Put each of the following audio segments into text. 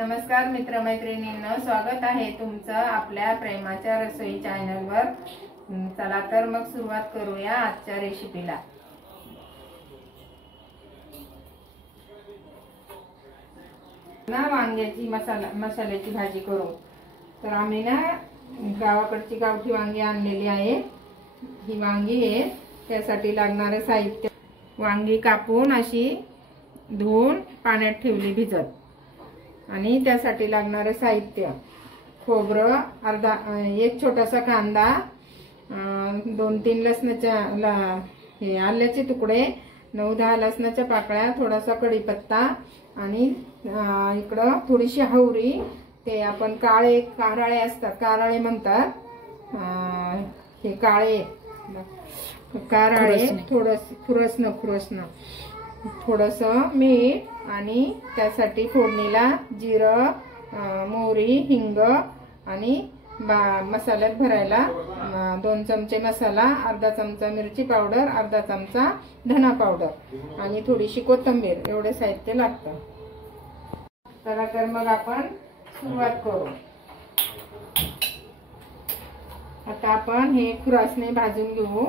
नमस्कार मित्रमैत्रिणींनो, स्वागत आहे तुमचं आपल्या प्रेमाच्या रसोई चॅनलवर। चला तर मग सुरुवात करूया आजच्या रेसिपीला। ना वांग्याची मसाल्याची भाजी करू। तर आम्ही ना गावाकडची गावठी वांगी आणलेली आहे। ही वांगी आहे, त्यासाठी लागणारे साहित्य। वांगी कापून अशी धुवून पाण्यात ठेवली भिजत, आणि त्यासाठी लागणारे साहित्य: खोबरं अर्धा, एक छोटासा कांदा, 2-3 लसणाच्या आल्याचे तुकडे, 9-10 लसणाच्या पाकळ्या, थोडासा कढीपत्ता, आणि इकडं थोडीशी हवरी, ते आपण कारळे असतात, कारळे म्हणतात, हे कारळे, खुरसणं, थोडंसं मीठ, आणि त्यासाठी फोडणीला जिरं, मोहरी, हिंग, आणि मसाल्यात भरायला 2 चमचे मसाला, अर्धा चमचा मिरची पावडर, अर्धा चमचा धना पावडर, आणि थोडीशी कोथिंबीर, एवढे साहित्य लागतं। चला तर मग आपण सुरुवात करू। आता आपण हे खुरासने भाजून घेऊ।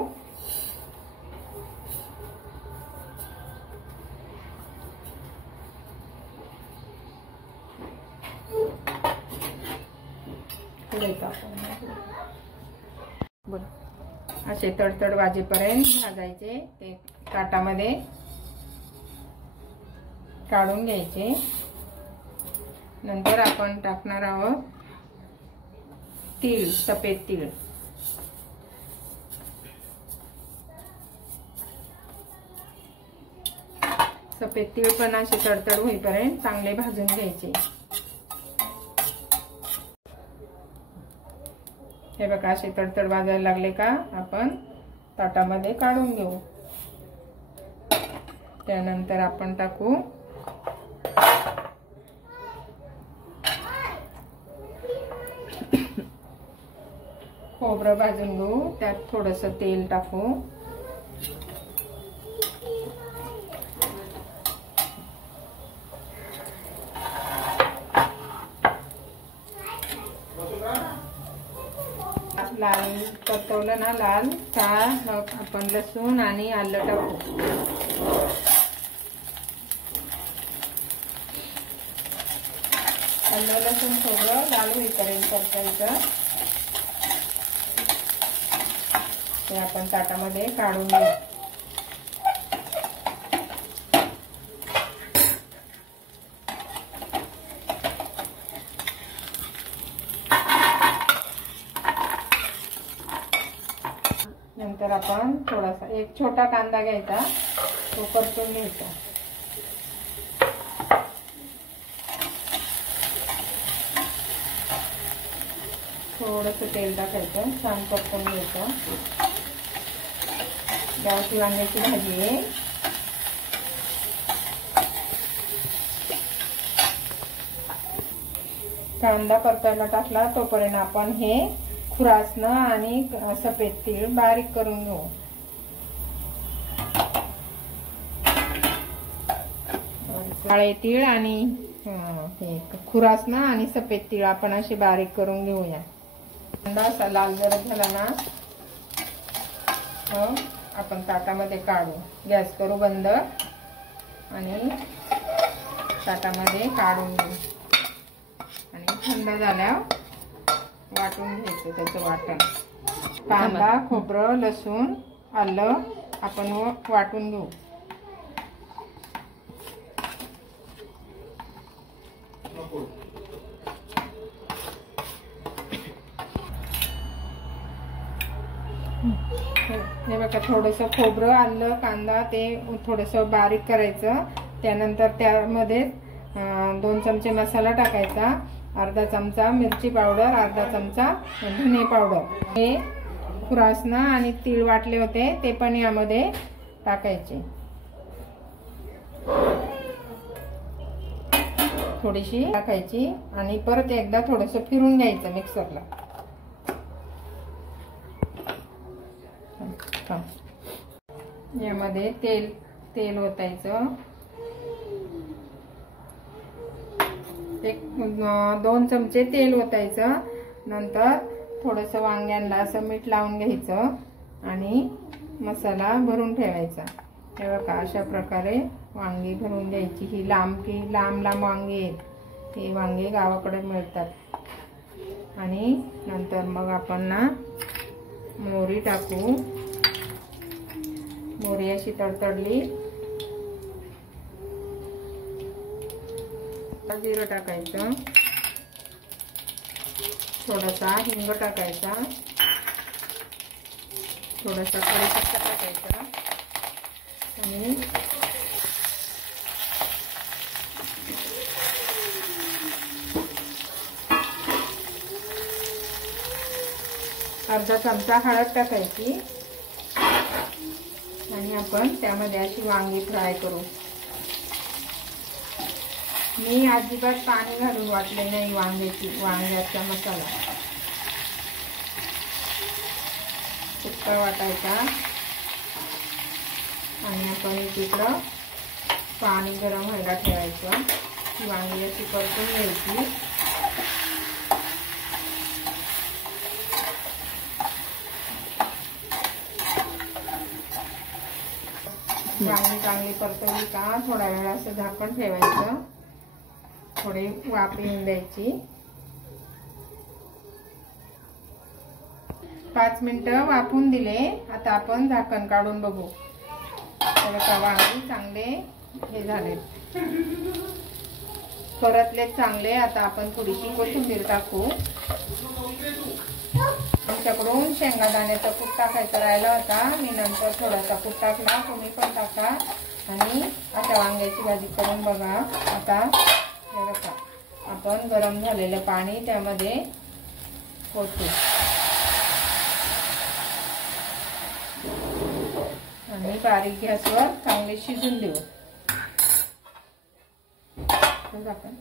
असे तडतड वाजेपर्यंत भाजायचे। ते ताटामध्ये काढून घ्यायचे। नंतर आपण टाकणार आहोत तीळ, सफेद तीळ। सफेद तीळ पण असे तडतड होईपर्यंत चांगले भाजून घ्यायचे। हे बघा, असे तडतड वाजायला लागले का आपण ताटामध्ये काढून घेऊ। त्यानंतर आपण टाकू खोबरं भाजून घेऊ। त्यात थोडंसं तेल टाकू, लाल परतवलं ना लाल का आपण लसूण आणि आलं टाकू। आलं लसूण थोडं लाल होईपर्यंत परतायचं। ते आपण ताटामध्ये काढून घेऊ। नंतर आपण थोडासा एक छोटा कांदा घ्यायचा, तो परतून घ्यायचा। थोडंसं तेल टाकायचं, छान परतून घ्यायचं। गावठी वांग्याची भाजी आहे। कांदा परतायला टाकला तोपर्यंत आपण हे खुरासणं आणि सफेद तीळ बारीक करून घेऊ। काळे तीळ आणि हे खुरासणं आणि सफेद तीळ आपण असे बारीक करून घेऊया। कांदा असा लाल जर झाला ना, आपण ताटामध्ये काढू। गॅस करू बंद, आणि ताटामध्ये काढून घेऊ, आणि थंड झाल्यावर वाटून घ्यायचं त्याचं वाटण। कांदा, खोबरं, लसूण, आलं आपण वाटून घेऊ। हे बघा, थोडंसं खोबरं, आलं, कांदा ते थोडंसं बारीक करायचं। त्यानंतर त्यामध्ये 2 चमचे मसाला टाकायचा, अर्धा चमचा मिरची पावडर, अर्धा चमचा धने पावडर। हे खुरासणं आणि तीळ वाटले होते ते पण यामध्ये टाकायचे। थोडीशी टाकायची, आणि परत एकदा थोडंसं फिरून घ्यायचं मिक्सरला। यामध्ये तेल ओतायचं। एक 2 चमचे तेल ओतायचं. नंतर थोडंसं वांग्यांना असं मीठ लावून घ्यायचं आणि मसाला भरून ठेवायचा. हे बघा अशा प्रकारे वांगी भरून घ्यायची. ही लांब लांब वांगी आहेत. हे वांगे गावाकडे मिळतात. आणि नंतर मग आपण ना मोहरी टाकू. मोहरी अशी तडतडली, जिरं टाकायचं, थोडासा हिंग टाकायचा, थोडासा कढीपत्ता टाकायचा आणि अर्धा चमचा हळद टाकायची आणि आपण त्यामध्ये अशी वांगी फ्राय करू. मी अजिबात पाणी घालून वाटले नाही वांग्याचा मसाला. सुक्का वाटायचा आणि आपण इकडं पाणी गरम व्हायला ठेवायचं. वांगी अशी परतून घ्यायची. वांगी चांगली परतवली का थोडा वेळ असं झाकण ठेवायचं. थोडी वाफ येऊन द्यायची. 5 मिनिटं वाफून दिले. आता आपण झाकण काढून बघू. तर वांगी चांगले हे झाले, परतले चांगले. आता आपण थोडीशी कोथिंबीर टाकू. आमच्याकडून शेंगादाण्याचा कूट टाकायचा राहिला होता. मी नंतर थोडासा कूट टाकला. तुम्ही पण टाका आणि अशा वांग्याची भाजी करून बघा. आता हे बघा आपण गरम झालेलं पाणी त्यामध्ये ओतू आणि बारीक गॅसवर चांगले शिजून देऊ. आपण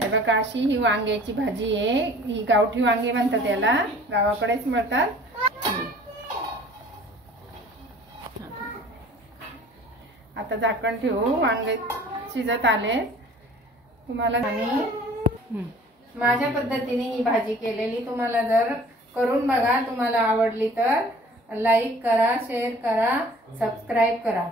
हे बघा अशी ही वांग्याची भाजी आहे. ही गावठी वांगे म्हणतात याला, गावाकडेच मिळतात. आता झाकण ठेवू. वांगे शिजत आले तुम्हाला. आणि माझ्या पद्धतीने ही भाजी केलेली तुम्हाला जर करून बघा. तुम्हाला आवडली तर लाईक करा, शेअर करा, सबस्क्राईब करा.